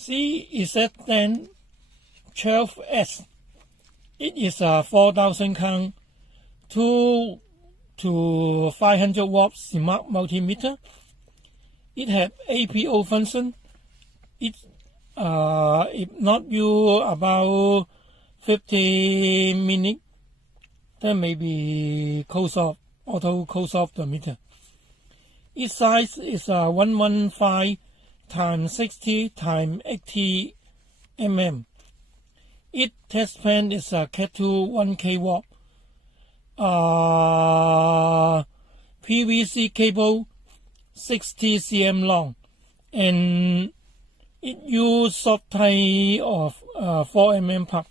Czdang 12S. It is a 4,000 count 2 to 500 watt smart multimeter. It has APO function. It if not you about 50 minutes, then maybe auto close off the meter. Its size is 115 times 60 times 80 mm. Its test pen is a Cat2 1K watt. PVC cable 60 cm long, and it uses soft tie of 4 mm plug.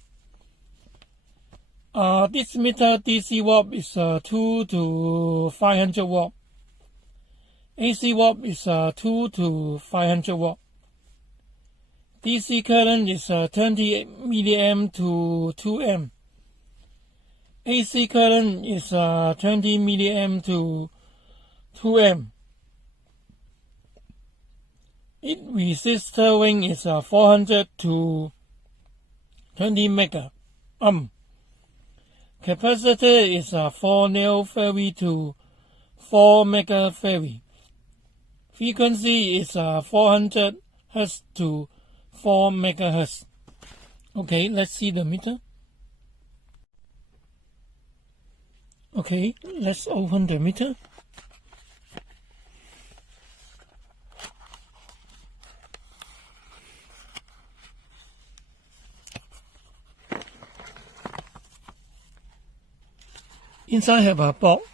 This meter DC watt is 2 to 500 watt. AC watt is 2 to 500 watt. DC current is 20 milliamp to 2 amp. AC current is 20 milliamp to 2 amp. Its resistor range is 400 to 20 mega ohm. Capacitor is 4 nanofarad to 4 megafarad. Frequency is 400 Hz to 4 megahertz. Okay, let's see the meter. Okay, let's open the meter. Inside have a box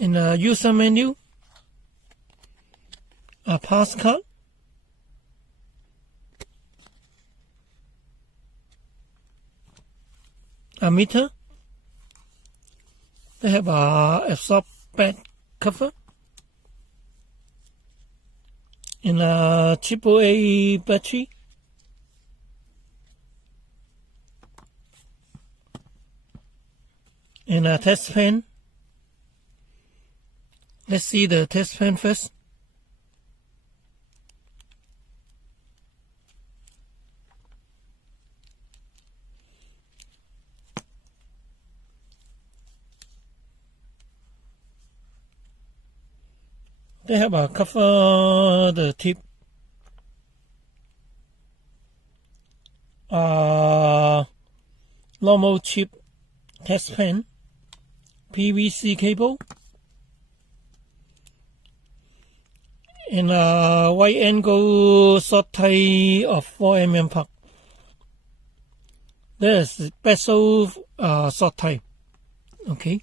and a user menu, a pass card, a meter. They have a absorb back cover and a AAA battery. And a test pen. Let's see the test pen first. They have a cover the tip. Normal chip test pen. PVC cable and a wide angle soft tie of 4 mm plug. There's special soft tie. Okay.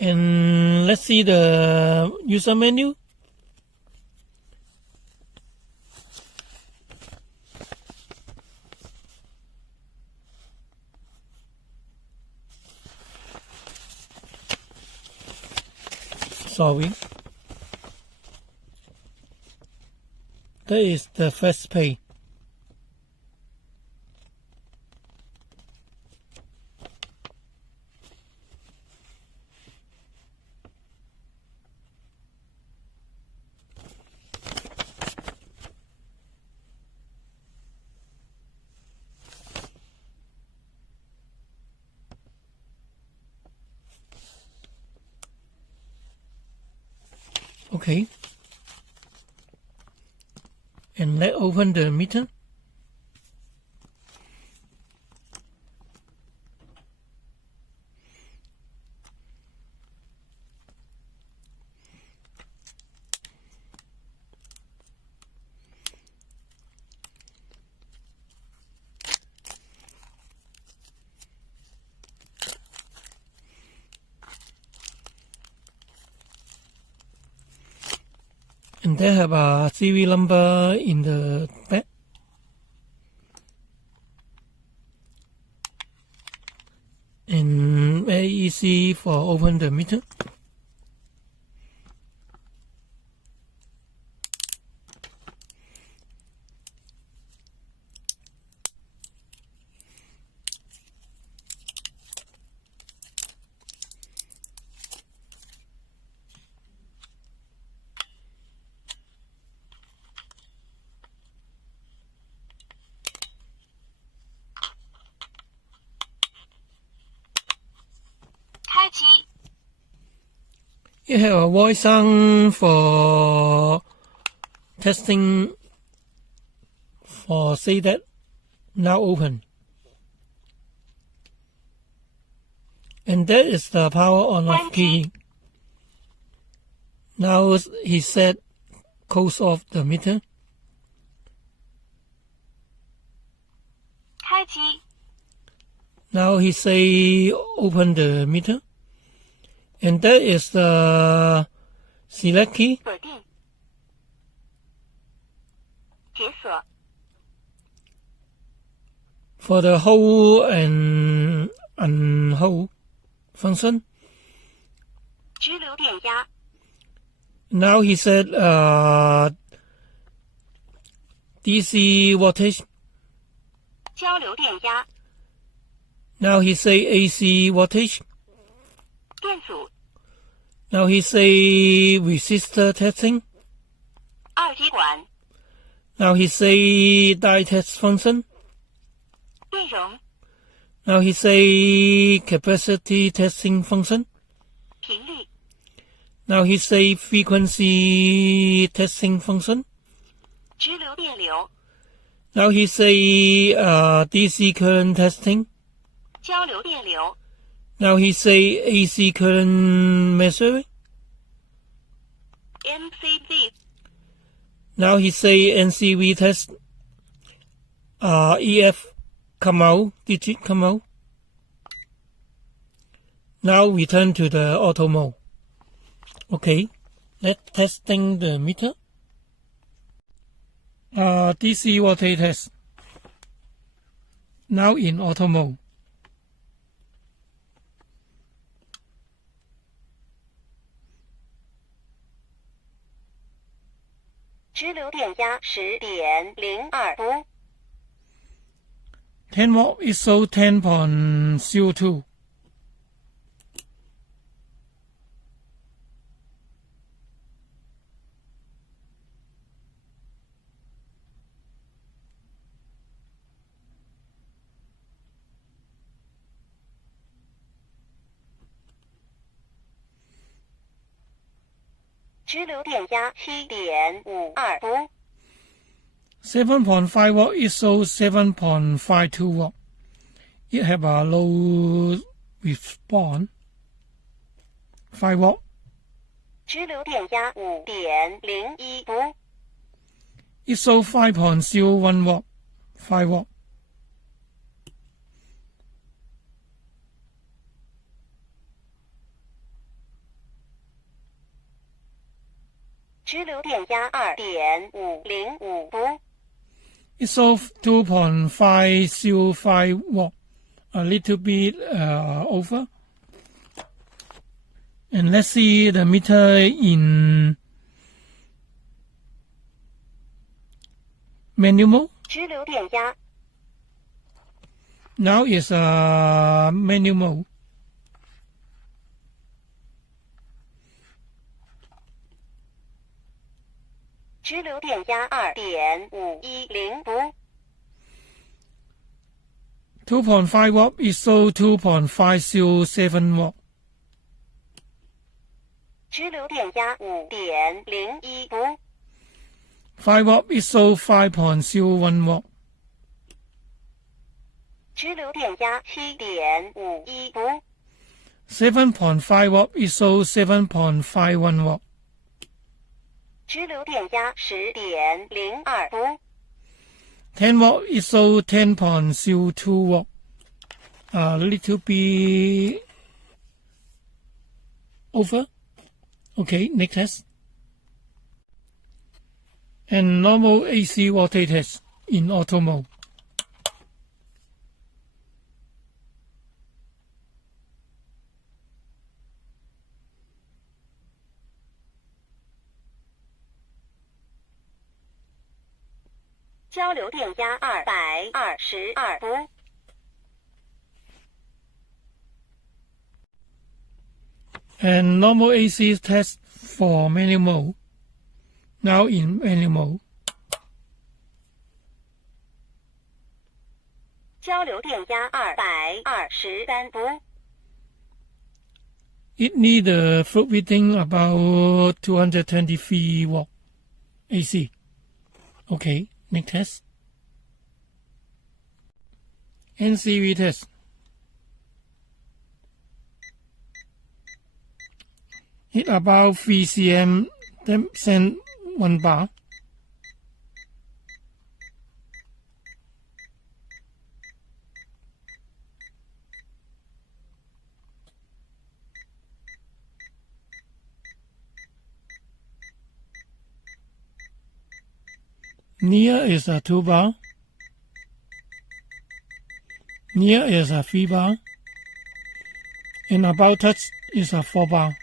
And let's see the user menu. Sorry. That is the first page. Okay. And let's open the meter. And they have a serial number in the back. And very easy for open the meter. You have a voice sound for testing for say that now open. And that is the power on off key. Now he said close off the meter. 开机 Now he say open the meter. And that is the select key. 锁定解锁 For the hold and unhold function. 直流电压 Now he said DC voltage. 交流电压 Now he say AC voltage. 电阻 Now he say resistor testing. 二极管 Now he say die test function. 电容 Now he say capacity testing function. 频率 Now he say frequency testing function. 直流电流 Now he say DC current testing. 交流电流 Now he say AC current measuring. MCV Now he say NCV test. EF come out, digit come out. Now we turn to the auto mode. Okay, let's testing the meter. DC voltage test. Now in auto mode. 直流电压10.02伏 10 volt ISO 10.02. 直流电压7.52伏 7.5 volt ISO 7.52 volt. It have a low response. 5 volt. 直流电压5.01伏 ISO 5.01 volt. 5 volt. 直流电压2.505伏 ISO 2.505 volt. A little bit over. And let's see the meter in manual mode. 直流电压 Now is manual mode. 直流电压2.510伏 2.5 volt ISO 2.507 volt. 直流电压5.01伏5 volt ISO 5.01 volt. 直流电压7.51伏7.5 volt ISO 7.51 volt. 直流电压10.02伏10 volt ISO 10.02 volt. A little bit over. Okay, next test. And normal AC voltage test in auto mode. "交流电压222伏 And normal AC test for manual mode. Now in manual mode. 交流电压223伏 It need a float reading about 223 watt AC. Okay, next test. NCV test. Hit about 3 cm, then send 1 bar. Near is a 2 bar. Near is a 3 bar. And about touch is a 4 bar.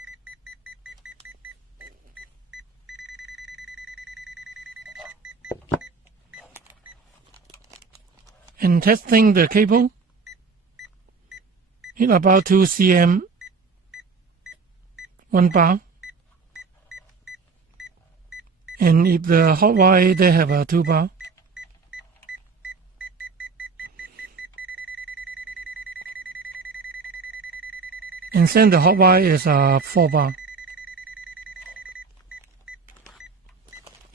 And testing the cable, hit about 2 cm, 1 bar. And if the hot wire, they have a 2 bar. And then the hot wire is a 4 bar.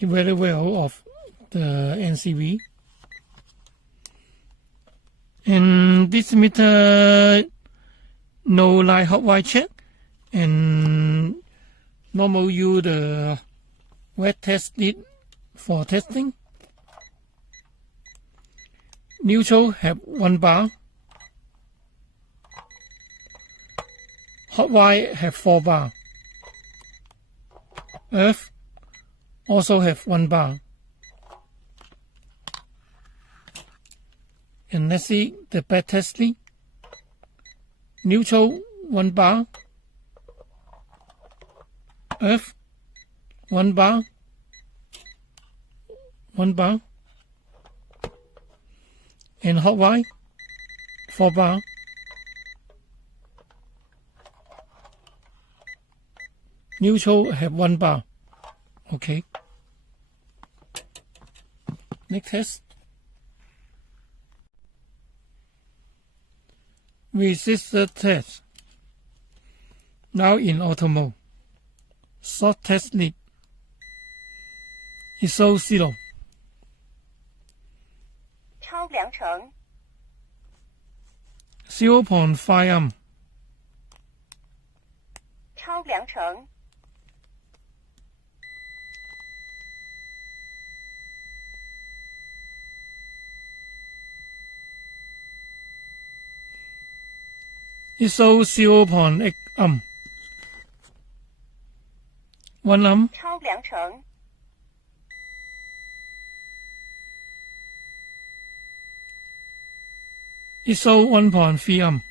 Very well of the NCV. And this meter, no light hot wire check, and normal use the wet test lead for testing. Neutral have 1 bar. Hot wire have 4 bar. Earth also have 1 bar. And let's see the bad test lead. Neutral 1 bar. Earth 1 bar. 1 bar. And hot wire 4 bar. Neutral have 1 bar. Okay. Next test. Resistor test. Now in auto mode. Short test lead. ISO 0. 超量程 0.5 amp. 超量程 ISO 0.8 amp. 1 amp. 超量程 ISO 1.3 amp.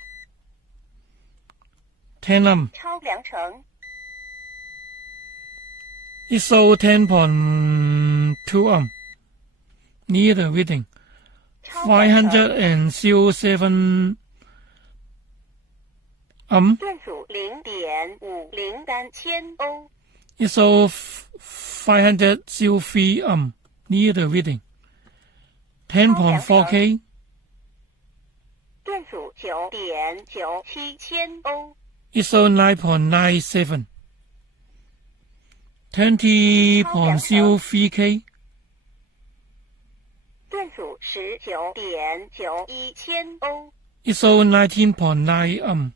10 amp. 超量程 ISO 10.2 amp. Near the reading. 超量程 507 amp. 顿阻0.503千欧 ISO 503 amp. Near the reading. 10.4K. 顿阻9.97千欧 ISO 9.97. 20.03K. 顿阻19.91千欧 ISO 19.9 amp.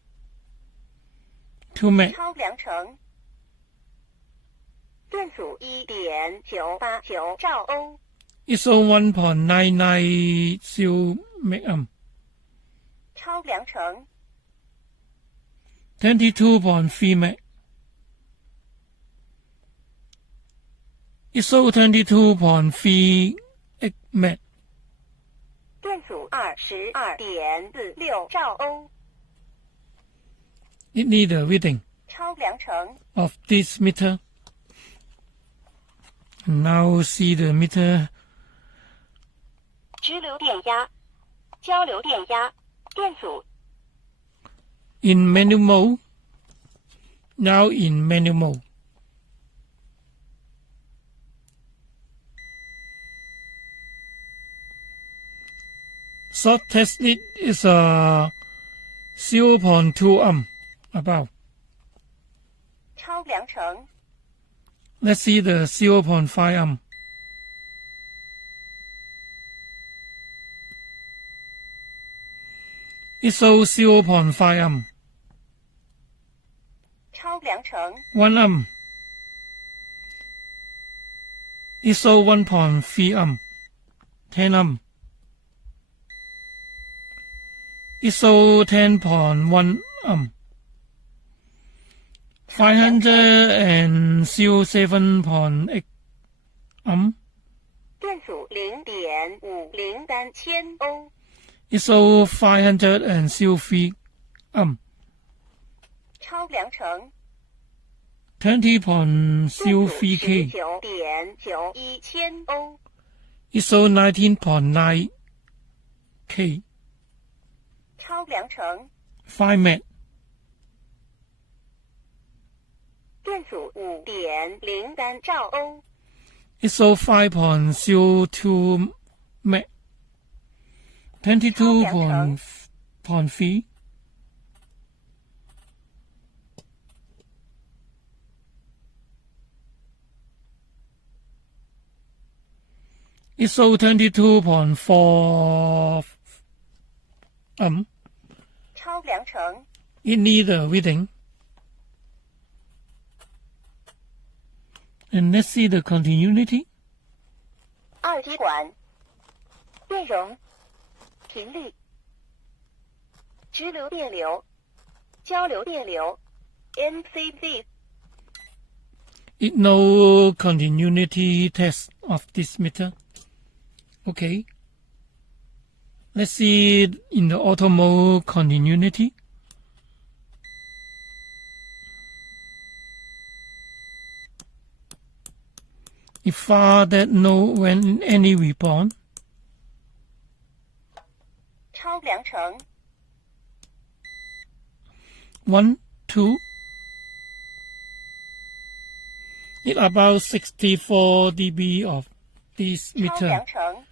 2 meg. 超量程顿阻1.989兆欧 ISO 1.990 meg amp. 超量程 22.3 meg. ISO 22.3 meg. 顿阻22.46兆欧 It need a reading 超量程 of this meter. Now see the meter. 直流电压交流电压顿阻 In manual mode. Now in manual mode. Short test lead is a 0.2 amp about. 超良程 Let's see the 0.5 amp. It shows 0.5 amp. 超良程 1 amp. It shows 1.3 amp. 10 amp. It shows 10.1 amp. 507.8 amp. 电阻0.503千欧 It shows 503 amp. 超良程 20.03 K. 19.91千欧 It shows 19.9 K. 超良程 5 Met. 电阻5.03兆欧 It shows 5.02 Met. 22.3. It shows 22.4 amp. 超良程 It needs a reading. And let's see the continuity. 二极管电容频率直流电流交流电流 NCV It no continuity test of this meter. Okay. Let's see in the auto mode continuity. If far that no when any response. 超良程 1, 2. It about 64 dB of this 超 meter 良程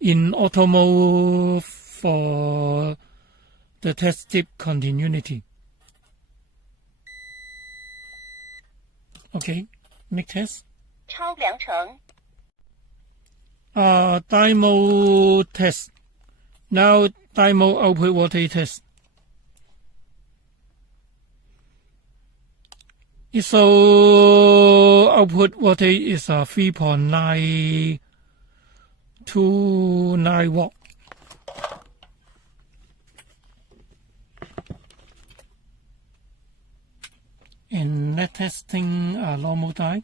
in auto mode for the tested continuity. Okay, next test. 超良程 Dynamo test. Now dynamo output voltage test. So output voltage is 3.929 watt. And net testing normal time.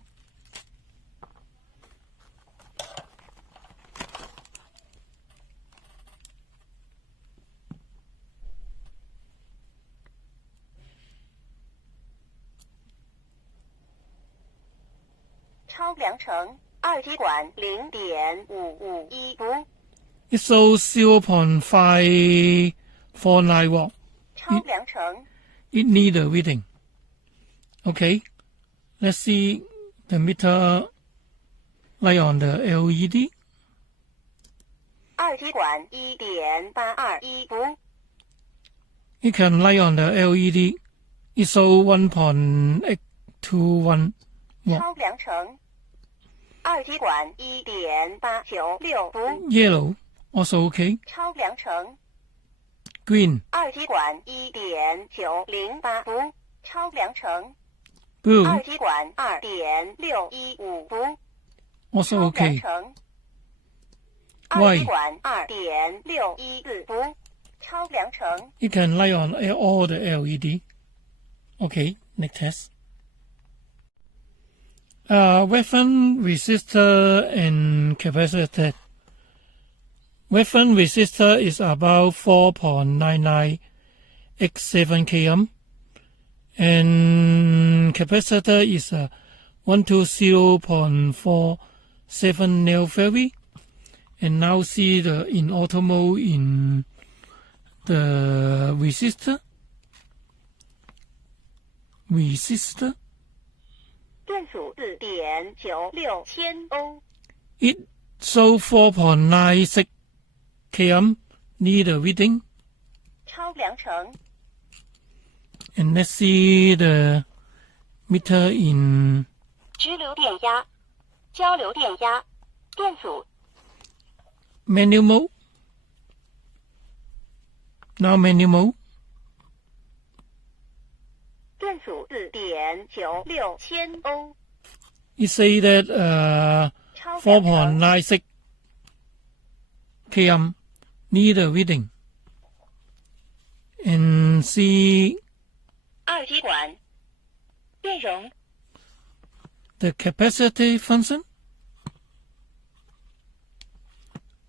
超良程二极管0.551伏 It shows 0.549 watt. 超良程 It needs a reading. Okay, let's see the meter light on the LED. 二极管1.821伏 It can light on the LED. It shows 1.821 watt. 超良程二极管1.896伏 Yellow also okay. 超良程 Green, 二极管1.908伏超良程 blue 二极管2.615伏 also 超良 okay. 程二极管2.614伏超良程 It can light on all the LED. Okay, next test. Weapon resistor and capacitor. Weapon resistor is about 4.99 x 7 km, and capacitor is 120.47 nanofarad. And now see the in auto mode in the resistor. 电阻4.96千欧 It shows 4.96 km. Need a reading. 超良程 And let's see the meter in 直流电压、交流电压、电阻。 manual mode. Now manual mode. 电阻4.96千欧。 It say that 4.96 km need a reading. And see 二极管电容 the capacity function.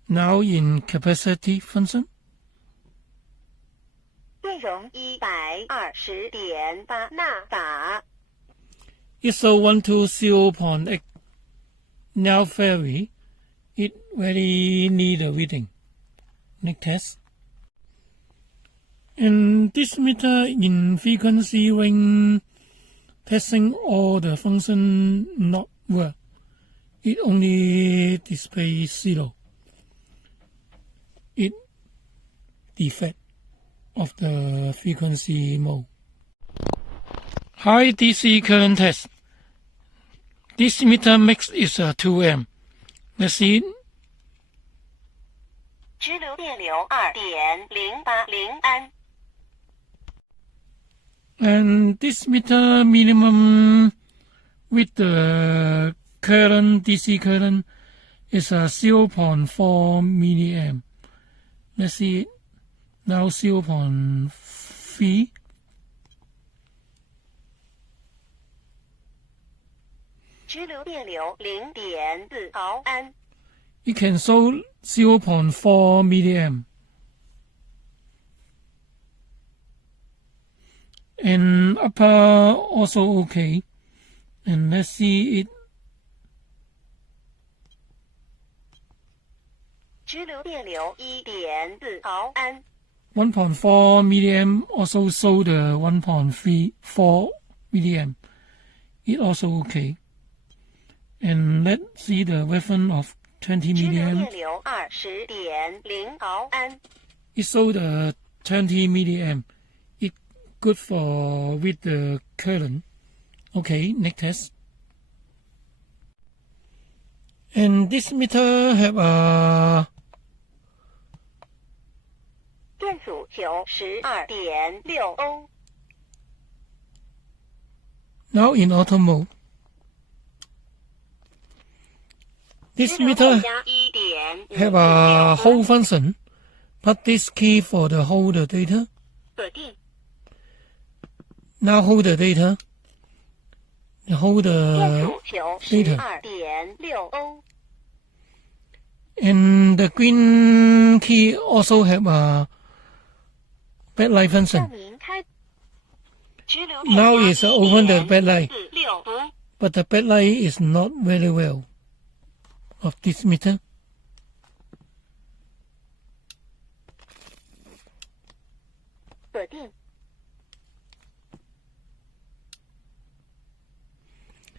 Now in capacity function. 电容120.8纳法。 ISO 120.8 now vary. It very need a reading. Next test. And this meter in frequency range testing all the function not work. It only displays 0. It defect of the frequency mode. High DC current test. This meter mix is a 2M. Let's see it. 直流电流2.080安。 And this meter minimum with the current DC current is a 0.4 milliamp. Let's see it. Now 0.3. 直流电流0.4毫安。 It can show 0.4 milliamp. And upper also okay. And let's see it. 直流电流1.4毫安。 1.4 milliamp also show the 1.34 milliamp. It also okay. And let's see the waveform of 20 直流 milliamp. 电流20.0毫安。 It show the 20 milliamp. It good for with the current. Okay, next test. And this meter have a 电阻92.6欧。 now in auto mode. This 直流 meter 电压1.5 have a hold function, but this key for the hold the data. 锁定 Now hold the data. Hold 电 the 阻data. 92.6欧。 And the green key also have a backlight 照 function. 明开。直流电 Now 压 is open the backlight, 1.46伏。 but the backlight is not very well of this meter. 锁定。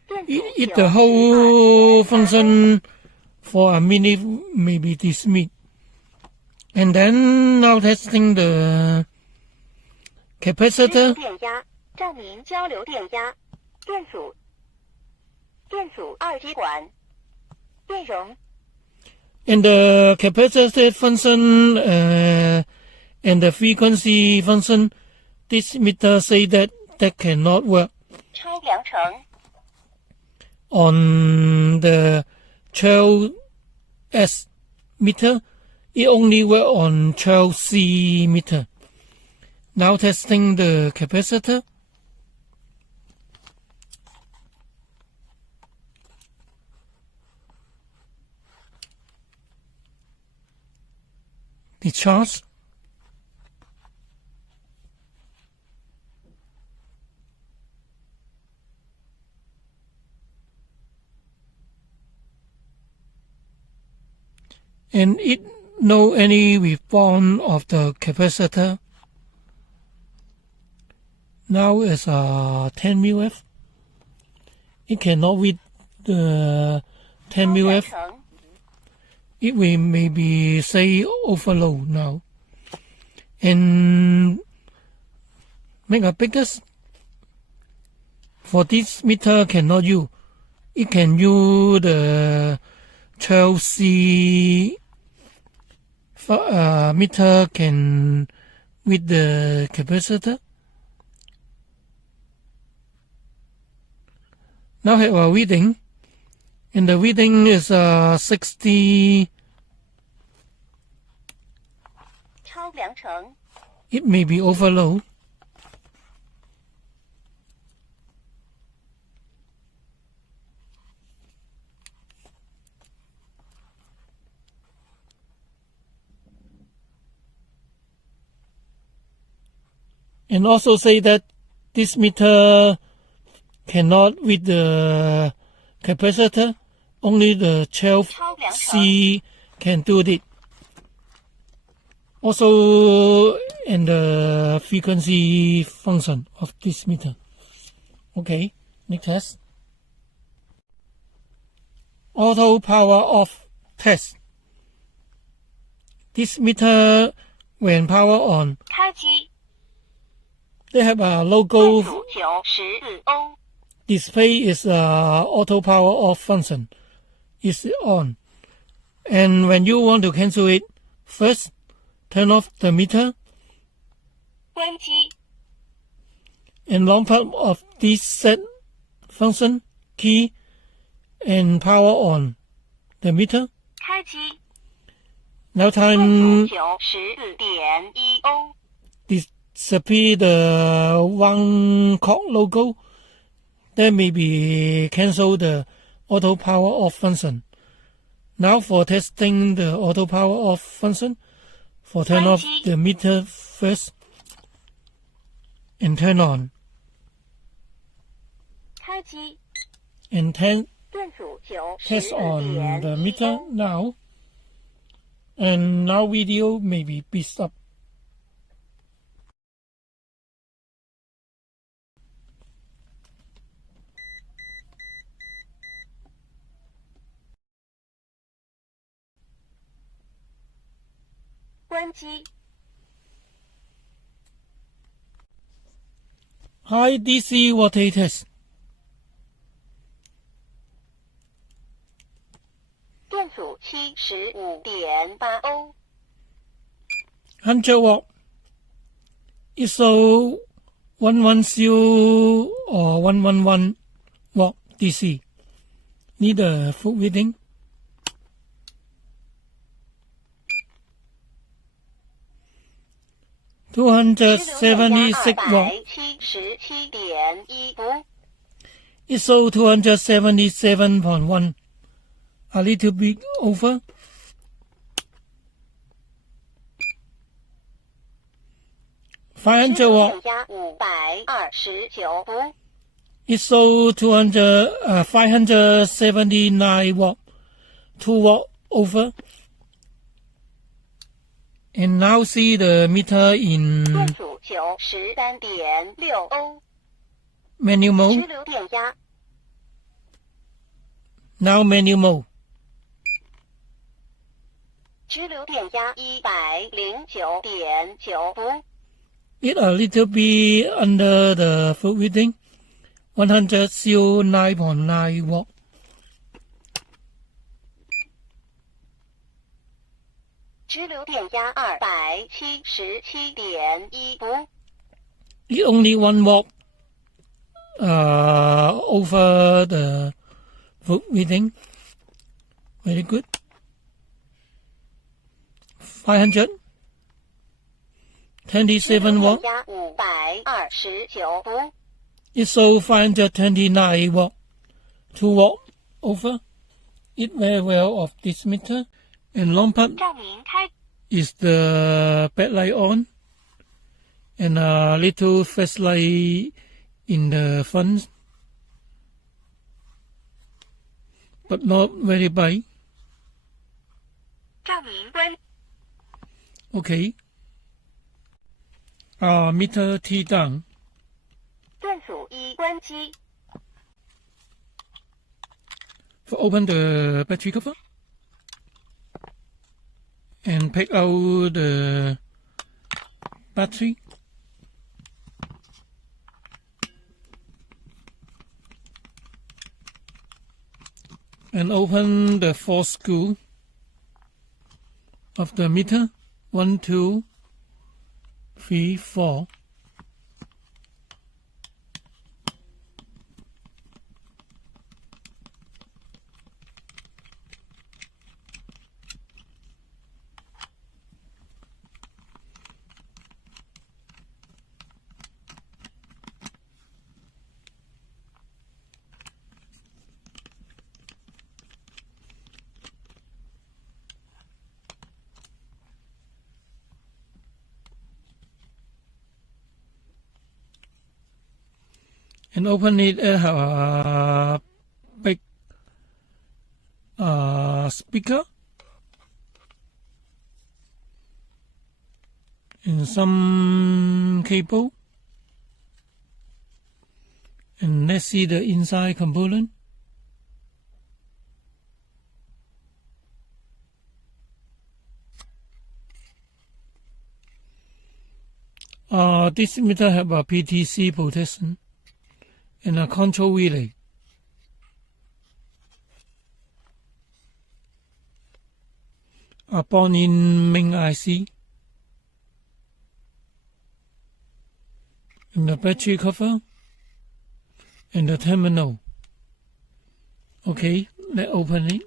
电阻 If the whole function for a minute may be dismissed. And then now testing the 直流 capacitor. 电压、照明交流电压、电阻、电阻二极管、电容、 And the capacitor function and the frequency function, this meter say that cannot work 超量程、 on the 12S meter. It only work on 12C meter. Now testing the capacitor. The charge. And it no any response of the capacitor. Now is 10 mF. It cannot read the 10 超量 mF. 程、 It will maybe say overload now. And make a biggest For this meter cannot use. It can use the 12C meter can with the capacitor. Now have a reading, and the reading is 60. 超量程 It may be overload. And also say that this meter cannot with the capacitor, only the 12C can do it. Also, and the frequency function of this meter. Okay, next test. Auto power off test. This meter, when power on, 开机 they have a logo 数94欧 display is auto power off function is on. And when you want to cancel it, first turn off the meter 关机 and long part of this set function key and power on the meter. 开机 Now time 94.1欧 display the one clock logo. That may be cancel the auto power off function. Now for testing the auto power off function, for turn off the meter first and turn on. 开机 And test 电阻 on the meter 94.1 now. And now video may be speed up. 关机 High DC voltage test. 电阻 75.8 欧 100 watt. ISO 110 or 111 watt DC. Need a full reading. 276 watt. 277.1 ISO 277.1. A little bit over. 500 watt. 529 ISO 579 watt. 2 watt over. And now see the meter in 电阻 93.6 欧 manual 支 mode. 流电压 Now manual mode. 支流电压 109.9 It a little bit under the full reading. 109.9 watt. 支流电压 277.1 It only 1 watt over the full reading. Very good. 500. 27 watt. 压529 ISO 529 watt. 2 watt over. It very well of this meter. And long part 照明开 is the backlight on. And a little flashlight in the front. But not very bright. 照明关 Okay. Meter teardown. 电阻1关机 For open the battery cover. And take out the battery. and open the 4 screw of the meter. 1, 2, 3, 4. And open it at a big speaker and some cable, and let's see the inside component. This meter have a PTC protection and a control relay. A born-in main IC and the battery cover and the terminal. Okay, let's open it.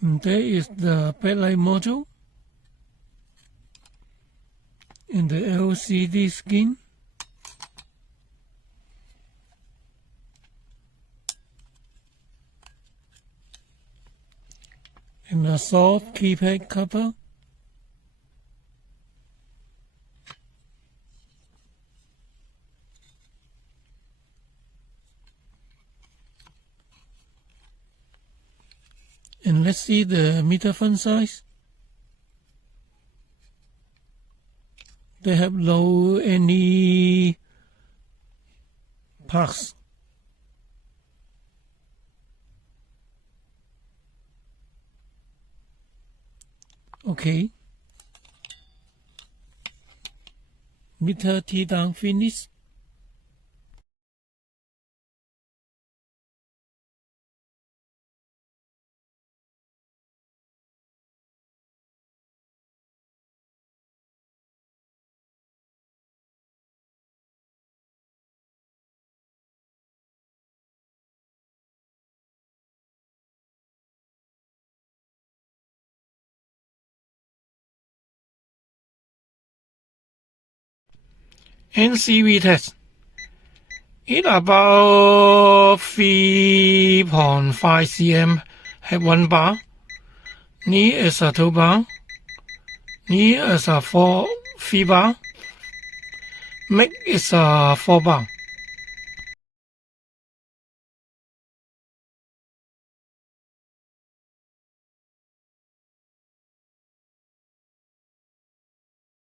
And there is the backlight module and the LCD screen. And a soft keypad cover. And let's see the meter font size. They have no any parts. Okay. Meter teardown finish. NCV test. It about 3.5 cm have 1 bar. Knee is a 2 bar. Knee is a 3 bar. Make is a 4 bar.